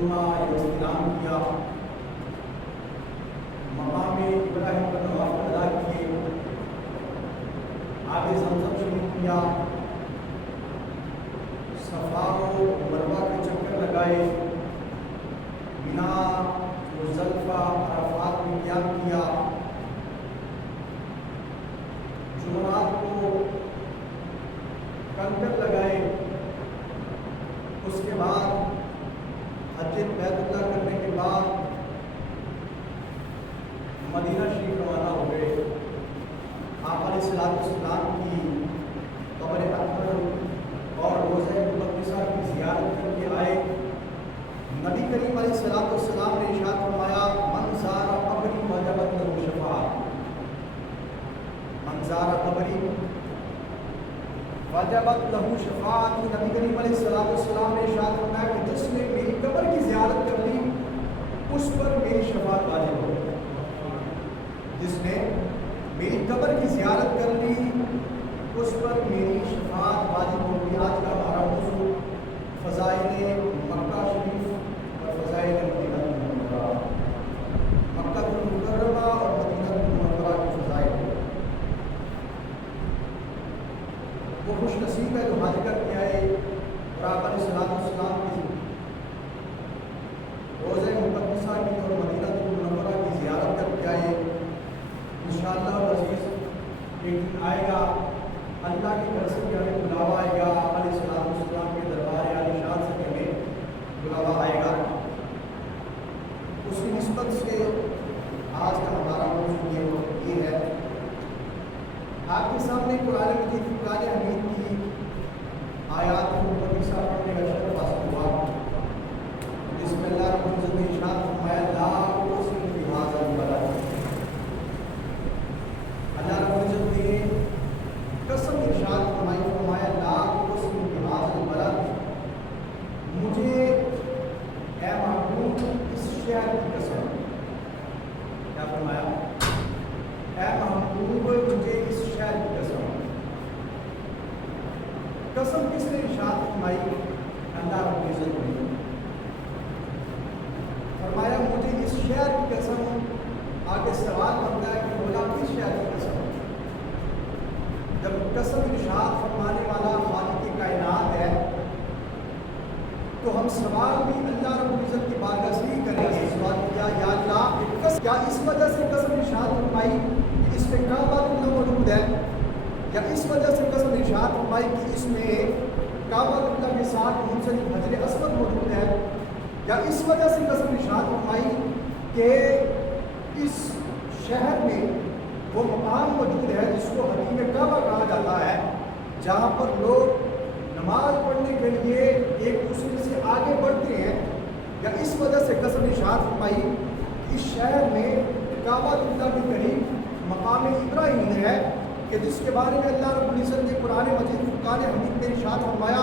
چنا یا استلام کیا، مقام ابراہیم پر نوافل ادا کیے، آب زمزم شریف کیا، صفا و مروہ کے چکر لگائے، مینا مزدلفہ عرفات میں قیام کیا، جمعرات کو کنکر لگائے، اس کے بعد حج بیت اللہ کرنے کے بعد مدینہ شریف روانہ ہو گئے۔ آپ علیہ السلام کی قبر اطہر اور روضہ مقدسہ کی زیارت کر کے آئے۔ نبی کریم علیہ السلام نے ارشاد فرمایا من زار قبری وجبت لہ شفاعت، من زار قبری وجبت لہ شفاعت۔ نبی کریم علیہ السلام نے ارشاد فرمایا کہ جس نے میری قبر کی زیارت کر لی اس پر میری شفاعت واجب ہو، جس نے میری قبر کی زیارت کر لی اس پر میری شفاعت واجب ہوگی۔ آج کا ہمارا موضوع فضائل مکہ شریف اور فضائل مدینہ المنورہ، مکہ المکرمہ اور مدینہ المنورہ کے فضائل۔ وہ خوش نصیب ہے جو حج کر کے آئے اور آپ علیہ السلام کی روضہ مقدسہ کی اور مدینہ المنورہ کی زیارت کر کے آئے۔ انشاءاللہ عزیز ایک دن آئے گا اللہ کی طرف سے ہمیں بلاوا آئے گا، علیہ السلام کے دربار عالی شان سے ہمیں بلاوا آئے گا۔ اس کی نسبت سے آج کا ہمارا موضوع یہ ہے، آپ کے سامنے قرآن مجید فرقان حمید کی آیات مقدسہ پڑھنے کا شرف حاصل ہوا، جس میں اللہ رب العزت نے ارشاد فرمایا لا اقسم بہذا البلد۔ اللہ رب العزت نے قسم ارشاد فرمایا لا اقسم بہذا البلد، مجھے اے محبوب اس شہر کی قسم، کیا فرمایا؟ اے محبوب مجھے اس شہر کی قسم۔ قسم کس نے ارشاد فرمائی؟ اللہ رب العزت نے فرمایا مجھے اس شہر کی قسم۔ آگے سوال بنتا ہے کہ بولا کس شہر کی قسم؟ جب قسم ارشاد فرمانے والا خالق کائنات ہے تو ہم سوال بھی اللہ رب العزت کی بارگاہ سے ہی کریں گے۔ سوال کیا یا اللہ کیا اس وجہ سے قسم ارشاد فرمائی کہ اس میں کعبہ اللہ موجود ہے، یا اس وجہ سے قسم ارشاد فرمائی کہ اس میں کعبہ اللہ کے ساتھ منسلک حجر اسود موجود ہے، یا اس وجہ سے قسم ارشاد فرمائی کہ اس شہر میں وہ مقام موجود ہے جس کو حتیم کعبہ کہا جاتا ہے، جہاں پر لوگ نماز پڑھنے کے لیے ایک دوسرے سے آگے بڑھتے ہیں، یا اس وجہ سے قسم ارشاد فرمائی کہ اس شہر میں کعبہ اللہ کے قریب مقام ابراہیم ہے، کہ جس کے بارے میں اللہ رب العزت نے قرآن مجید فرقان حمید میں ارشاد فرمایا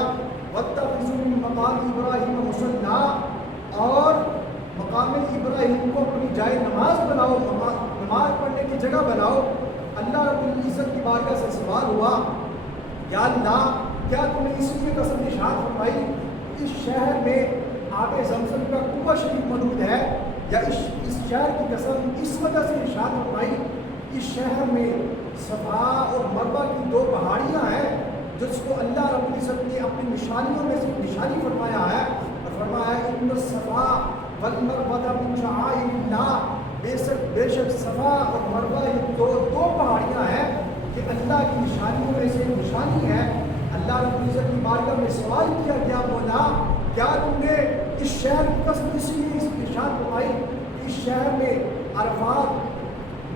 وَاتَّخِذُوا مِن مَّقَامِ إِبْرَاهِيمَ مُصَلًّى، اور مقام ابراہیم کو اپنی جائے نماز بناؤ، نماز پڑھنے کی جگہ بناؤ۔ اللہ رب العزت کی بارگاہ سے سوال ہوا یا اللہ کیا تم نے اس لیے قسم ارشاد فرمائی اس شہر میں آب زمزم کا کنواں شریف موجود ہے، یا اس شہر کی قسم اس وجہ سے ارشاد فرمائی اس شہر میں صفا اور مروہ کی دو پہاڑیاں ہیں جس کو اللہ رب العزت نے اپنی نشانیوں میں سے نشانی فرمایا ہے، اور فرمایا ہے ان الصفا والمروہ من شعائر اللہ، بے شک صفا اور مروہ یہ دو پہاڑیاں ہیں کہ اللہ کی نشانیوں میں سے نشانی ہے۔ اللہ رب العزت کی بارگاہ میں سوال کیا گیا مولا کیا تم نے اس شہر کی قسم اس لیے اس ارشاد فرمائی کہ اس شہر میں عرفات،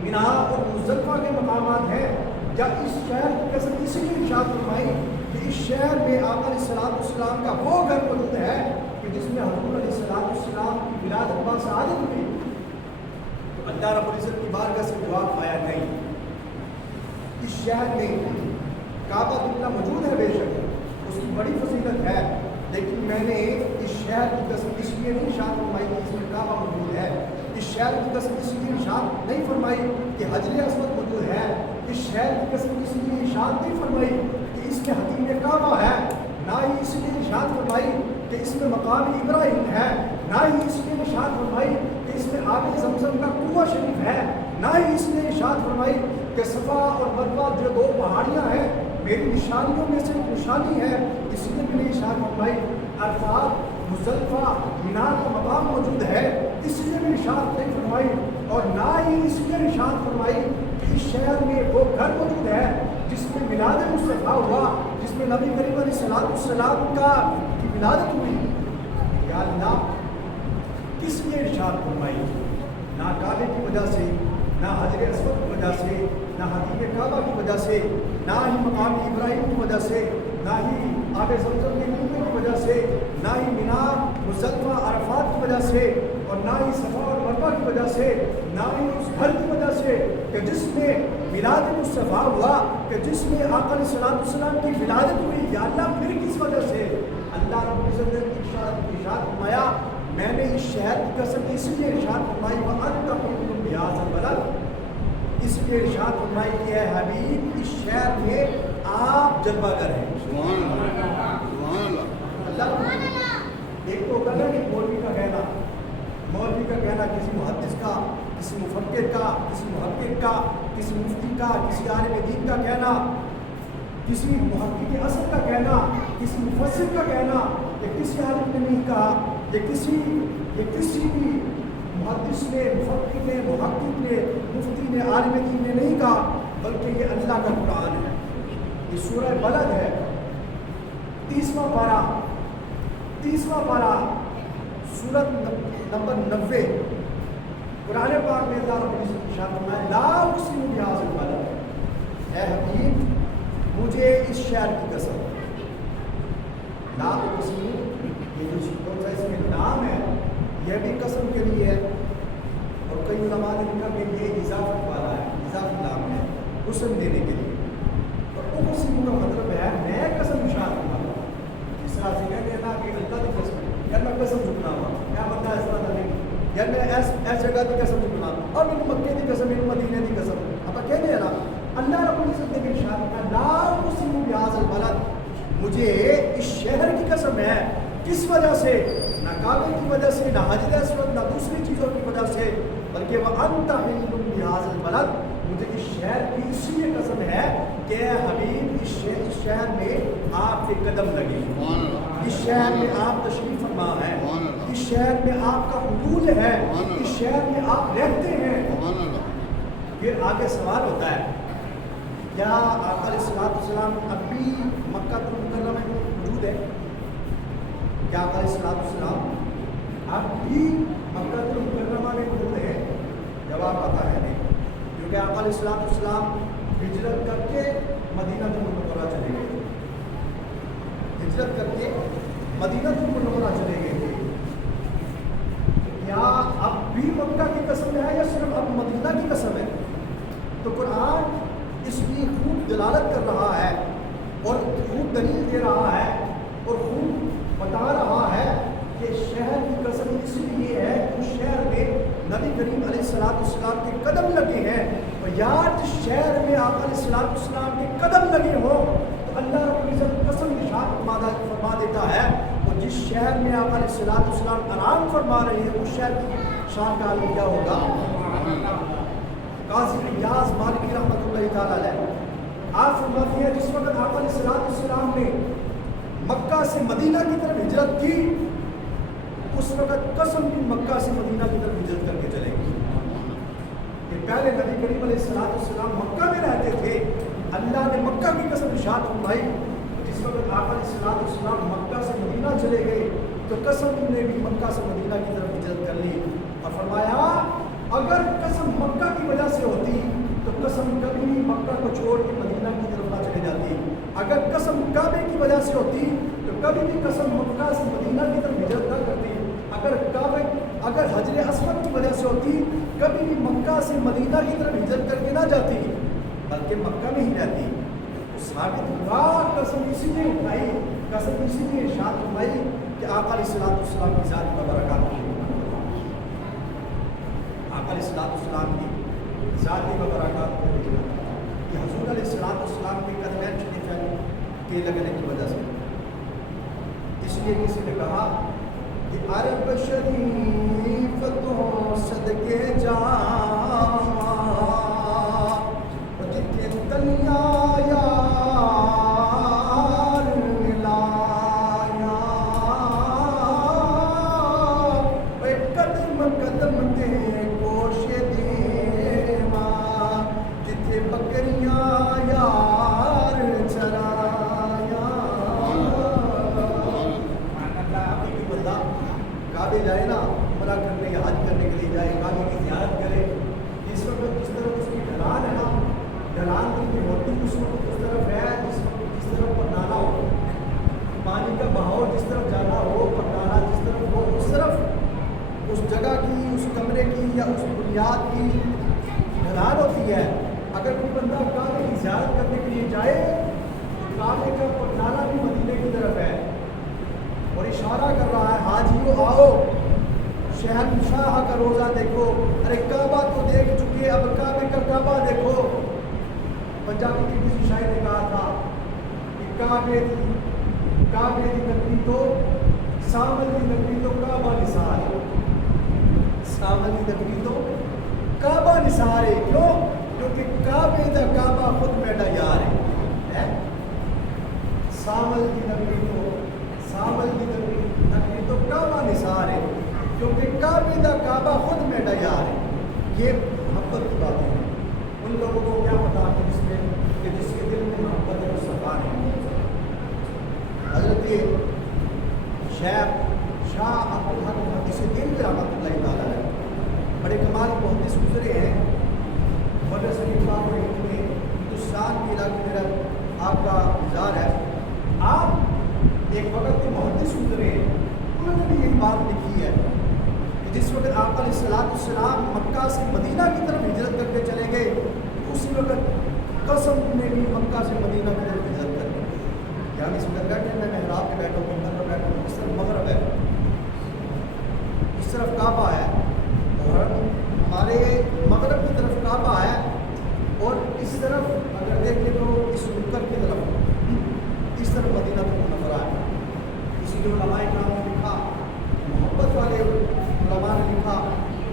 مینا اور مزدلفہ کے مقامات ہیں، یا اس شہر کی قسم اس لیے ارشاد فرمائی کہ اس شہر میں آقا علیہ السلام کا وہ گھر موجود ہے کہ جس میں حضور علیہ السلام کی ولادت با سعادت ہوئی؟ تو اللہ رب العزت کی بارگاہ سے جواب آیا نہیں، اس شہر میں کعبہ اللہ موجود ہے، بے شک اس کی بڑی فضیلت ہے، لیکن میں نے اس شہر کی قسم اس لیے نہیں ارشاد فرمائی کہ اس میں کعبہ موجود ہے، اس شہر کی قسم اس لیے ارشاد نہیں فرمائی کہ حجر اسود موجود ہے، اس شہر کی قسم اس لیے ارشاد نہیں فرمائی کہ اس میں حتیم کعبہ ہے، نہ ہی اس لیے ارشاد فرمائی کہ اس میں مقام ابراہیم ہے، نہ ہی اس نے ارشاد فرمائی کہ اس میں آب زمزم کا کنواں شریف ہے، نہ ہی اس نے ارشاد فرمائی کہ صفا اور مروہ جو دو پہاڑیاں ہیں میری نشانیوں میں سے ایک نشانی ہے، اس لیے میں نے ارشاد فرمائی عرفات مزدلفہ مینا کا مقام موجود ہے، اس لیے میں ارشاد نہیں فرمائی، اور نہ ہی اس لیے ارشاد فرمائی کہ اس شہر میں وہ گھر موجود ہے جس میں میلاد مصطفیٰ ہوا، جس میں نبی کریم علیہ السلام کا ولادت ہوئی۔ یا اللہ کس لیے ارشاد فرمائی؟ نہ کعبے کی وجہ سے، نہ حجر اسود کی وجہ سے، نہ حدیقہ کعبہ کی وجہ سے، نہ ہی مقام ابراہیم کی وجہ سے، نہ ہی آب زمزم کے کنویں کی وجہ سے، نہ ہی مینا مزدلفہ عرفات کی وجہ سے، اور نہ ہی صفا اور مروہ کی وجہ سے، نہ ہی اس گھر کی وجہ سے کہ جس میں میلاد مصطفیٰ ہوا، کہ جس میں آقا علیہ السلام کی ولادت ہوئی۔ یا اللہ پھر کس وجہ سے؟ اللہ رب العزت نے ارشاد فرمایا میں نے اس شہر کی قسم اس لیے ارشاد فرمائی وَأَنْتَ حِلٌّ بِهَٰذَا الْبَلَدِ، اس لیے ارشاد فرمائی کہ اے حبیب اس شہر میں آپ جلوہ گر ہیں۔ سبحان اللہ۔ ایک تو ہوتا ہے کہ مولوی کا کہنا، کسی محدث کا، کسی مفکر کا، کسی محقق کا، کسی مفتی کا، کسی عالم دین کا کہنا، کسی محقق اصل کا کہنا، کسی مفسر کا کہنا، یا کسی عالم نے نہیں کہا، یا کسی بھی محدث نے، مفکر نے، محقق نے، مفتی نے، عالم دین نے نہیں کہا، بلکہ یہ اللہ کا قرآن ہے۔ یہ سورہ بلد ہے، 30واں پارہ، سورت نمبر 90۔ قرآن پاک میں اللہ رب العزت کی ارشاد فرمایا لا اقسم بہذا البلد، اے حبیب مجھے اس شہر کی قسم، لا اقسم، یہ جو اس میں نام ہے یہ بھی قسم کے لیے ہے، اور کئی علماء نے لکھا کہ یہ اضافت والا ہے، اضافت نام ہے قسم دینے کے لیے، اور اقسم کا مطلب ہے میں قسم ارشاد کرتا ہوں۔ اس طرح سے کہتے ہیں نا کہ اللہ کی قسم یا میں قسم چکنا ہوا، کیا بندہ اس طرح کا نہیں، یا میں ایس جگہ کی قسم چکنا، اور میرے مکے کی قسم، میرے مدینے کی قسم، اب کہتے ہیں نا اللہ رب العزت نے ارشاد کیا لا اقسم بہذا البلد، مجھے اس شہر کی قسم ہے، کس وجہ سے؟ نہ کعبے کی وجہ سے، نہ حجر اسود، نہ دوسری چیزوں کی وجہ سے، بلکہ وَأَنْتَ حِلٌّ بِهَٰذَا الْبَلَدِ، مجھے اس شہر کی اس لیے قسم ہے کہ اے حبیب اس شہر میں آپ کے قدم لگے، اس شہر میں آپ تشریف فرما ہے، اس شہر میں آپ کا حضور ہے، اس شہر میں آپ رہتے ہیں۔ پھر آگے سوال ہوتا ہے کیا آقا علیہ السلام اب بھی مکہ المکرمہ میں موجود ہے؟ کیا آقا علیہ السلام اب بھی مکہ المکرمہ میں موجود ہے؟ جواب آتا ہے نہیں، کیونکہ آقا علیہ السلام ہجرت کر کے مدینہ المنورہ چلے گئے، ہجرت کر کے مدینہ المنورہ چلے گئے تھے۔ کیا اب بھی مکہ کی قسم ہے یا صرف اب مدینہ کی قسم ہے؟ تو قرآن اس کی خوب دلالت کر رہا ہے اور خوب دلیل دے رہا ہے اور خوب بتا رہا ہے کہ شہر کی قسم اس لیے ہے کہ اس شہر میں نبی کریم علیہ السلام کے قدم لگے ہیں، اور یار جس شہر میں آقا علیہ السلام کے قدم لگے ہوں تو اللہ رب العزت قسم ارشاد فرما دیتا ہے، اور جس شہر میں آقا علیہ السلام آرام فرما رہے ہیں اس شہر کی شان کا عالم کیا ہوگا؟ قاضی ایاز مالکی رحمۃ اللہ تعالیٰ علیہ آپ فرماتے ہیں جس وقت آقا علیہ السلام نے مکہ سے مدینہ کی طرف ہجرت کی اس وقت قسم کی مکہ سے مدینہ کی طرف ہجرت کر کے چلے گی، کہ پہلے نبی کریم علیہ السلام مکہ میں رہتے تھے، اللہ نے مکہ کی قسم ارشاد فرمائی، جس وقت آقا علیہ السلام مکہ سے مدینہ چلے گئے تو قسم نے بھی مکہ سے مدینہ کی طرف ہجرت کر لی، اور فرمایا اگر قسم مکہ کی وجہ سے ہوتی تو قسم کبھی بھی مکہ کو چھوڑ کے مدینہ کی طرف نہ چلے جاتی، اگر قسم کعبے کی وجہ سے ہوتی تو کبھی بھی قسم مکہ سے مدینہ کی طرف ہجرت نہ کرتی، اگر حجر اسود کی وجہ سے ہوتی کبھی بھی مکہ سے مدینہ کی طرف ہجرت کر کے نہ جاتی بلکہ مکہ میں ہی رہتی۔ ثابت ہوا قسم اسی لیے اٹھائی، قسم اسی لیے ارشاد فرمائی کہ آقا علیہ السلام کی ذات کا برکات ہے، آقا علیہ السلام کی ذاتی و برکات کو دیکھنا کہ حضور علیہ السلام کے قدمین شریفین کے لگنے کی وجہ سے، اس لیے کسی نے کہا کہ عرب شریف تو صدقے جاواں جتھے تنیا یار ملایا اے قدم قدم تے کوش دیواں جتھے بکریاں یار چرایا کعبے جائے نا عمرہ کرنے یا حج کرنے کے لیے جائے کعبے کی زیارت کرے جس وقت جس طرف اس کی ڈھلان ہے نا ڈھلان کی ہوتی اس وقت اس طرف ہے جس طرف پٹانا ہو پانی کا بہاؤ جس طرف جانا ہو پٹانا جس طرف ہو اس طرف اس جگہ کی اس کمرے کی یا اس بنیاد کی ڈھلان ہوتی ہے اگر کوئی بندہ کعبے کی زیارت کرنے کے لیے جائے کعبے کا پٹانا بھی مدینے کی طرف ہے اور اشارہ کر رہا ہے حاجیوں آؤ شہنشاہ کا روزہ دیکھو ارے کعبہ تو دیکھ چکے اب کعبے کا کعبہ دیکھو پنجابی کی کسی شاعر نے کہا تھا کہ کعبے کی نگری تو ساول کی نگری تو کعبہ نثار ہے ساول کی نگری تو کعبہ نثار ہے کیوں کیونکہ کعبے کا کعبہ خود میڈا یار ہے ساول کی نگری تو کعبہ نثار ہے کیونکہ کعبے کا کعبہ خود میڈا یار ہے یہ محبت کی باتیں ہیں ان لوگوں کو کیا پتا کہ جس کے دل میں محبت ہے وہ صفا ہے حضرت شیخ شاہ عبدالحق محدث دہلوی رحمۃ اللہ تعالیٰ ہے بڑے کمال محدث گزرے ہیں مرزا شریف صاحب میں ہندوستان کے علاقے میرا آپ کا اظہار ہے آپ ایک وقت کے محدث گزرے ہیں انہوں نے بھی یہی بات لکھی ہے کہ جس وقت آپ علیہ السلام مکہ سے مدینہ کی طرف ہجرت کر کے چلے گئے اسی وقت قسم نے بھی مکہ سے مدینہ کی طرف ہجرت کر دی یعنی اس وقت بیٹھے میں محراب کے بیٹھا ہوں مغرب بیٹھا ہوں اس طرف مغرب ہے اس طرف کعبہ ہے اور ہمارے مغرب کی طرف کعبہ ہے اور اس طرف اگر دیکھیں تو اس اتر کی طرف اس طرف مدینہ منورہ ہے اسی لیے علماء کرام نے لکھا محبت والے علماء نے لکھا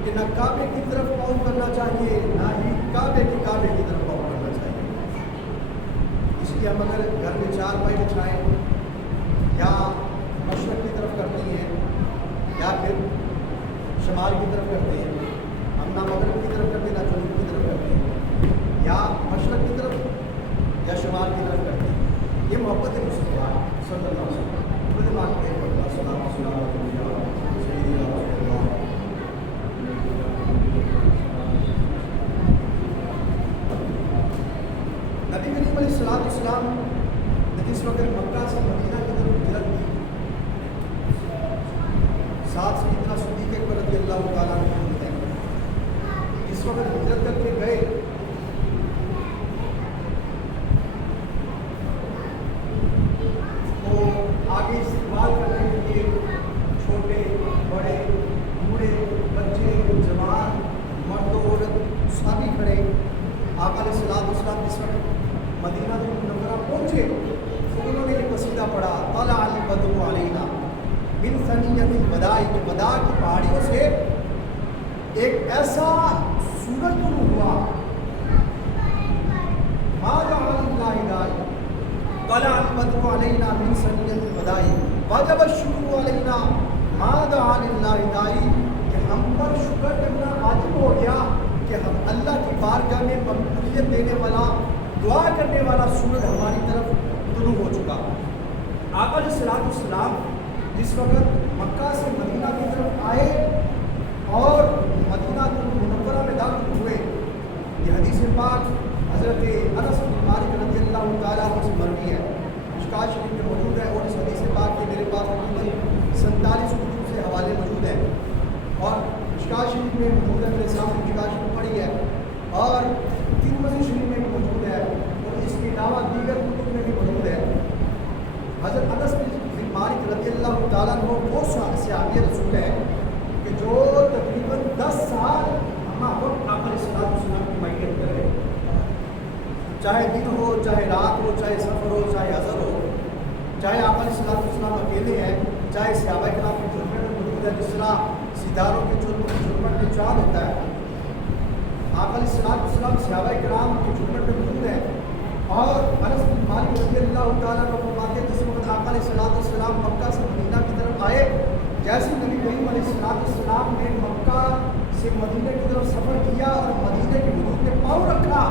کہ نہ کعبے کی طرف پاؤں کرنا چاہیے نہ ہی کعبے کی طرف پاؤں کرنا چاہیے اس لیے ہم اگر گھر میں چار پائی بچھائیں یا مشرق کی طرف کرتی ہیں یا پھر شمال کی طرف کرتے ہیں ہم نہ مغرب کی طرف کرتے نہ جنوب کی طرف کرتے ہیں یا مشرق کی طرف یا شمال کی طرف کرتے ہیں یہ محبت ہے مصطفیٰ صلی اللہ علیہ وسلم نبی کریم علیہ السلام نے جس وقت مکہ سے مدینہ کی طرف ہجرت کی ساتھ سیدنا صدیق اکبر رضی اللہ تعالیٰ عنہ ہیں جس وقت ہجرت کر کے گئے آگے استقبال کرنے کے لیے چھوٹے بڑے بوڑھے بچے جوان مرد و عورت سبھی کھڑے آپ علیہ السلام جس وقت مدینہ منورہ پہنچے تو انہوں نے یہ قصیدہ پڑھا طلع البدر علینا من ثنیۃ الوداع کے وداع کی پہاڑیوں سے ایک ایسا سورج طلوع ہوا ما جعل اللہ داعی طلع البدر علینا من ثنیۃ الوداع وجب الشکر علینا ما دعا للہ داعی کہ ہم پر شکر کرنا واجب ہو گیا کہ ہم اللہ کی بارگاہ میں مقبولیت دینے والا دعا کرنے والا سورج ہماری طرف طلوع ہو چکا آپ علیہ السلام جس وقت مکہ سے مدینہ کی طرف آئے اور مدینہ منورہ میں داخل ہوئے یہ حدیث پاک حضرت انس بن مالک رضی اللہ تعالیٰ عنہ سے مروی ہے مشکات شریف میں موجود ہے اور اس حدیث پاک کے میرے پاس تقریباً 47 کتب سے حوالے موجود ہیں اور مشکات شریف میں موجود ہے میرے سامنے مشکات شریف پڑھی ہے اور ترمذی شریف میں بھی موجود ہے اور اس کے علاوہ دیگر کتب میں بھی موجود ہے حضرت انس بن مالک رضی اللہ تعالیٰ عنہ وہ صحابی رسول ہے کہ جو تقریباً 10 سال ہمہ وقت آپ علیہ السلام کی معیت کر رہے چاہے دن ہو چاہے رات ہو چاہے سفر ہو چاہے حضر ہو چاہے آپ علیہ السلام اکیلے ہیں چاہے صحابہ کرام کی خدمت میں ہے جس طرح ستاروں کے جھرمٹ میں چاند ہوتا ہے. آقا علیہ السلام صحابہ کرام کے جھرمٹ میں موجود ہیں. اور انس بن مالک رضی اللہ تعالیٰ عنہ فرماتے ہیں جس وقت آقا علیہ السلام مکہ سے مدینہ کی طرف آئے, جیسے نبی کریم علیہ السلام نے مکہ سے مدینہ کی طرف سفر کیا اور مدینہ کی حدود میں پاؤں رکھا,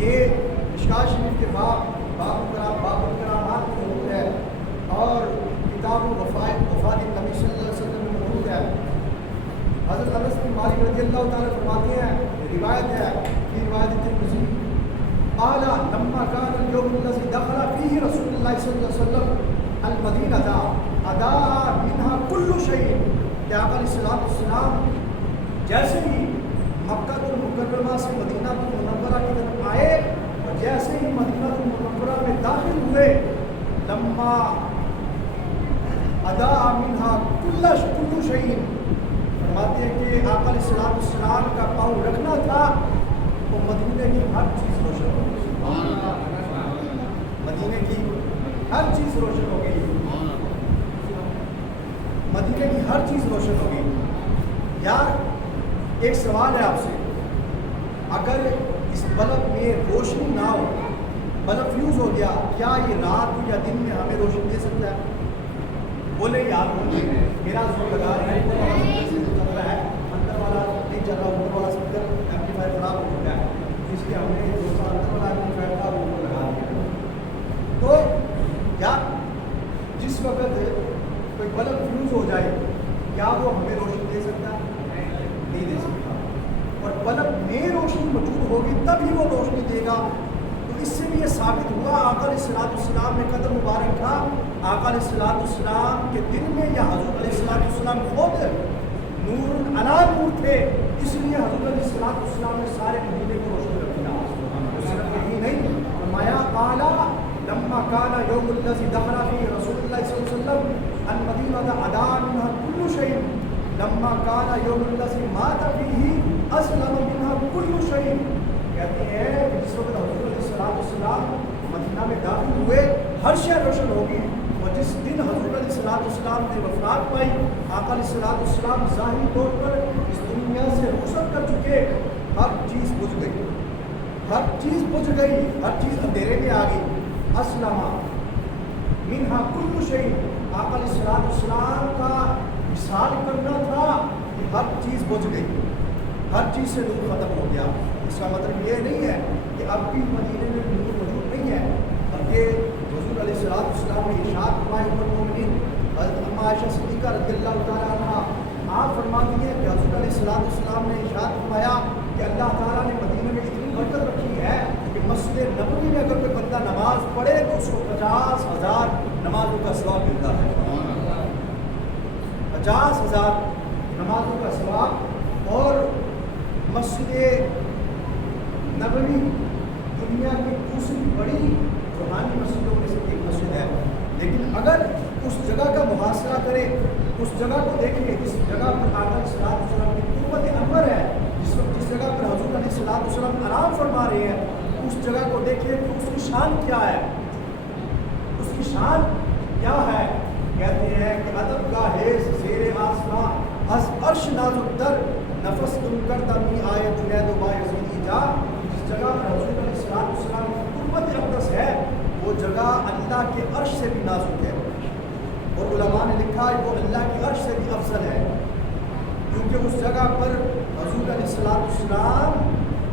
یہ مشکوٰۃ شریف کے باب الکرامات میں موجود ہے اور کتاب وفات نبی صلی اللہ علیہ وسلم میں موجود ہے. حضرت انس بن مالک رضی اللہ تعالیٰ فرماتے ہیں, روایت ہے کہ روایت ترمذی قال لما كان اليوم الذي دخل فيه رسول الله صلى الله عليه وسلم المدينة اضاء منها كل شيء. کہ آقا علیہ السلام جیسے ہی مکہ المکرمہ سے مدینہ المنورہ کی طرف آئے اور جیسے ہی مدینہ المنورہ میں داخل ہوئے, لما اضاء منها كل شيء, فرماتے ہیں کہ آقا علیہ السلام کا پاؤں رکھنا تھا تو مدینے کی ہر چیز روشن ہو گئی. مدینے کی ہر چیز روشن ہو گئی. مدینے کی ہر چیز روشن ہو گئی. یار ایک سوال ہے آپ سے, اگر اس بلب میں روشنی نہ ہو, بلب فیوز ہو گیا, کیا یہ رات یا دن میں ہمیں روشنی دے سکتا ہے؟ بولے یار میرا زور لگا رہا ہے, چل رہا ہے, اندر والا نہیں چل رہا, اوپر والا اسپیکر ایمپلیفائر خراب ہو چکا ہے, اس لیے ہم نے جو سا اندر والا ایمپلیفائر تھا وہ لگا دیا. تو کیا جس وقت کوئی بلب فیوز ہو جائے کیا وہ ہمیں روشنی دے سکتا ہے؟ نہیں دے سکتا. اور بلب میں روشنی موجود ہوگی تب ہی وہ روشنی دے گا. تو اس سے بھی یہ ثابت ہوا آقا علیہ السلام نے قدم مبارک تھا, آقا علیہ السلام کے دل میں یا حضور علیہ السلام خود نور علی نور تھے, اس لیے حضور علیہ السلام نے سارے مدینے کو روشن کر دیا. صرف یہی نہیں, فرمایا قال لما كان يوم الذي دخل فيه رسول الله صلى الله عليه وسلم المدينة اضاء منها كل شيء لما كان يوم الذي مات فيه أظلم منها كل شيء. کہتے ہیں کہ جس وقت حضور علیہ السلام مدینہ میں داخل ہوئے ہر شے روشن ہوگی, اور جس دن حضور علیہ السلام نے وفات پائی, آقا علیہ السلام ظاہری طور پر اس دنیا سے رخصت کر چکے, ہر چیز بجھ گئی, ہر چیز بجھ گئی, ہر چیز اندھیرے میں آ گئی. اسلم منہا کل شیء, آقا علیہ السلام کا مثال کرنا تھا کہ ہر چیز بجھ گئی, ہر چیز سے نور ختم ہو گیا. اس کا مطلب یہ نہیں ہے کہ اب بھی مدینے میں نور موجود نہیں ہے, بلکہ حضور علیہ السلام نے ارشاد فرمایا ام المؤمنین حضرت اما عائشہ صدیقہ رضی اللہ تعالیٰ عنہ, آپ فرماتی ہیں کہ حضور علیہ السلام نے ارشاد فرمایا کہ اللہ تعالیٰ نے مدینے میں اتنی برکت رکھی ہے کہ مسجد نبوی میں اگر کوئی بندہ نماز پڑھے تو اس کو 50,000 نمازوں کا ثواب ملتا ہے. 50,000 نمازوں کا ثواب. اور مسجد نبوی دنیا کی دوسری بڑی روحانی مسجدوں میں سے ایک مسجد ہے, لیکن اگر اس جگہ کا محاصرہ کرے, اس جگہ کو دیکھیں جس جگہ پر آقا علیہ السلام کی قوت انور ہے, جس جگہ پر حضور علیہ السلام آرام فرما رہے ہیں, اس جگہ کو دیکھیں کہ اس کی شان کیا ہے, اس کی شان کیا ہے. کہتے ہیں کہ ادب کا حیض زیر آسمان از عرش نازک در نفس تم کرتا می آئے جنید و بایزیدی جا. جس جگہ پر حضور علیہ السلام کی قربت اقدس ہے وہ جگہ اللہ کے عرش سے بھی نازک ہے, اور علماء نے لکھا ہے وہ اللہ کے عرش سے بھی افضل ہے, کیونکہ اس جگہ پر حضور علیہ السلام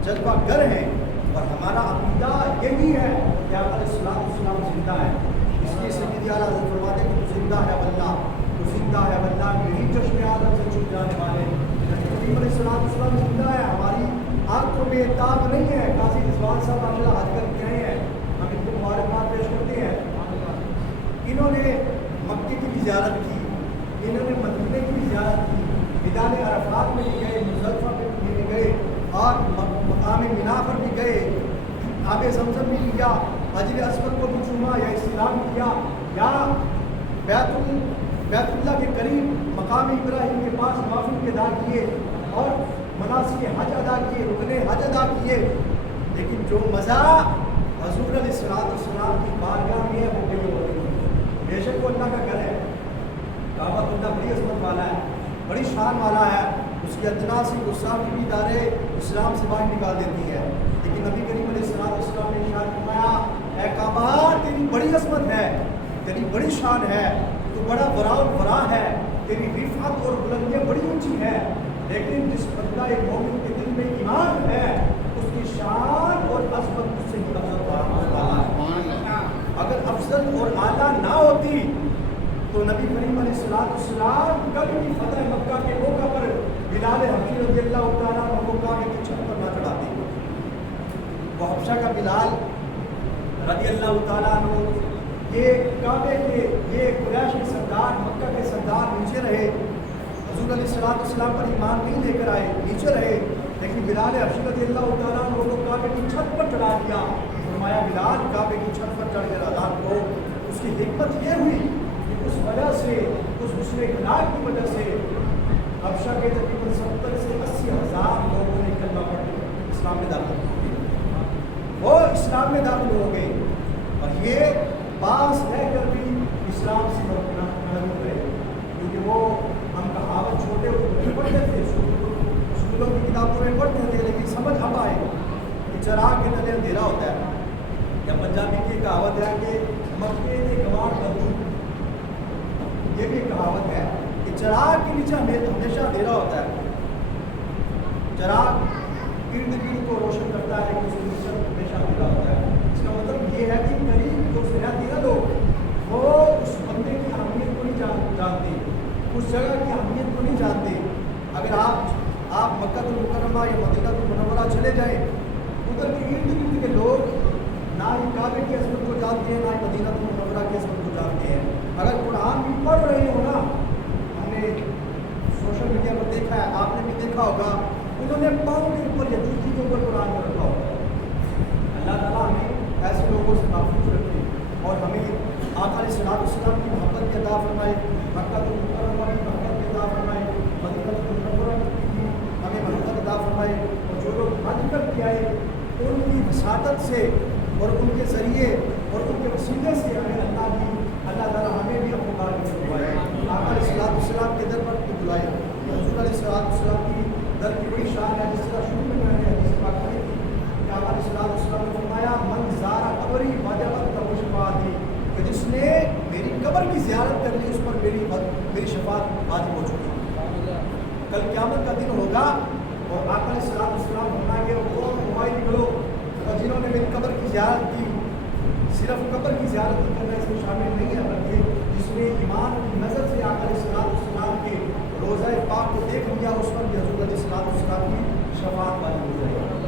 جلوہ گر ہیں. اور ہمارا عقیدہ یہی ہے کہ آقا علیہ السلام زندہ ہے. اس لیے سیدی اعلیٰ حضرت فرماتے ہیں کہ تو زندہ ہے واللہ, تو زندہ ہے واللہ, یہی چشم عالم سے چھپ جانے والے. نبی علیہ السلام زندہ ہے, ہماری آنکھوں میں تاب نہیں ہے. قاضی رضوان صاحب ماشاءاللہ حج کر کے آئے ہیں, ہم ان کو مبارکباد پیش کرتے ہیں. انہوں نے مکے کی بھی زیارت کی, انہوں نے مدینے کی بھی زیارت کی, میدان عرفات میں بھی گئے, مزدلفہ پہ بھی گئے, اور مقام مینا پر بھی گئے, آب زمزم بھی لیا, حجر اسود کو بھی چوما یا استلام کیا, یا بیت اللہ کے قریب مقام ابراہیم کے پاس نوافل ادا کیے, اور مناسک حج ادا کیے, رکن حج ادا کیے. لیکن جو مزہ حضور علیہ السلام کی بارگاہ میں ہے وہ کہیں اور نہیں. بے شک وہ اللہ کا گھر ہے, کعبۃ اللہ بڑی بڑی شان والا ہے، اس کی ادنا سی گستاخی بھی دار اسلام سے باہر نکال دیتی ہے. لیکن نبی کریم علیہ السلام نے ارشاد فرمایا اے کعبہ تیری بڑی عظمت ہے، تیری بڑی شان ہے، تو بڑا برا ہے، تیری رفعت اور بلندیاں بڑی اونچی ہے، لیکن جس بندہ ایک مومن کے دل میں ایمان ہے اس کی شان اور عظمت اس سے ہی افضل ہے. اگر افضل اور اعلیٰ نہ ہوتی تو نبی کریم علیہ السلام کبھی بھی فتح مکہ کے موقع پر بلال حبشی رضی اللہ تعالیٰ عنہ کو کعبے کی چھت پر نہ چڑھاتے. وہ حبشہ کا بلال رضی اللہ تعالیٰ عنہ یہ کعبے کے یہ قریش کے سردار مکہ کے سردار نیچے رہے، حضور علیہ السلام پر ایمان نہیں لے کر آئے، نیچے رہے، لیکن بلال حبشی رضی اللہ تعالیٰ عنہ کو کعبے کی چھت پر چڑھا دیا. فرمایا بلال کعبے کی چھت پر چڑھ کر اذان کو. اس کی حکمت یہ ہوئی کہ اس وجہ سے اس حسن اخلاق کی وجہ سے حبشہ کے تقریباً 70 سے 80 ہزار لوگوں نے کلمہ پڑھ کے اسلام میں داخل ہو گئے. وہ اسلام میں داخل ہو گئے اور یہ پاس رہ کر بھی اسلام سے محروم رہے، کیونکہ وہ ہم کہاوت چھوٹے ہوتے پڑھتے تھے، اسکولوں کی کتابوں میں پڑھتے تھے، لیکن سمجھ اب آئے کہ چراغ کے تلے اندھیرا ہوتا ہے. یا پنجابی کی کہاوت ہے کہ مکے کے کماڑ بدو، یہ بھی کہاوت ہے کہ چراغ کے نیچے ہمیشہ اندھیرا ہوتا ہے. چراغ ارد گرد کو روشن کرتا ہے کہ اس کے نیچے ہمیشہ اندھیرا ہوتا ہے. اس کا مطلب یہ ہے کہ قریب جو رہتے ہیں لوگ وہ اس بندے کی اہمیت کو نہیں جانتے، اس جگہ کی اہمیت کو نہیں جانتے. اگر آپ مکہ المکرمہ یا مدینہ المنورہ چلے جائیں، ادھر کے ارد گرد کے لوگ نہ ہی کعبے کی عظمت کو جانتے ہیں، نہ ہی مدینہ المنورہ کی عظمت کو جانتے ہیں. اگر قرآن بھی پڑھ رہے ہو نا، ہم نے سوشل میڈیا پر دیکھا ہے، آپ نے بھی دیکھا ہوگا، انہوں نے پاؤں کے اوپر یا جوتی کے اوپر قرآن کو رکھا ہوگا. اللہ تعالیٰ ہمیں ایسے لوگوں سے محفوظ رکھے اور ہمیں آقا علیہ السلام کی محبت کی عطا فرمائے، مکہ المکرمہ کی محبت کی عطا فرمائے، مدینہ المنورہ کی ہمیں محبت عطا فرمائے. اور جو لوگ حج کر کے آئے ان کی وساطت سے اور ان کے ذریعے اور ان کے وسیلے سے ہمیں اللہ تعالیٰ ہمیں بھی اپنے کار میں بلوائے، آقا علیہ السلام کے در پر بلائے. حضور علیہ السلام کی در کی بڑی شان ہے، جس طرح شروع میں نے حدیث پاک پڑھی تھی کہ آقا علیہ السلام نے فرمایا من زار قبری وجبت له شفاعتی، کہ جس نے میری قبر کی زیارت کر لی اس پر میری شفاعت واجب ہو چکی. کل قیامت کا دن ہوگا اور آقا علیہ السلام فرمائیں گے وہ ہمارے نکلو، اور جنہوں نے میری قبر کی زیارت کی، صرف قبر کی زیارت کرنا اس میں شامل نہیں ہے، بلکہ جس نے ایمان کی نظر سے آقا علیہ السلام کے روضہ پاک کو دیکھ لیا، اس پر بھی حضور علیہ السلام کی شفاعت واجب ہو جائے گی.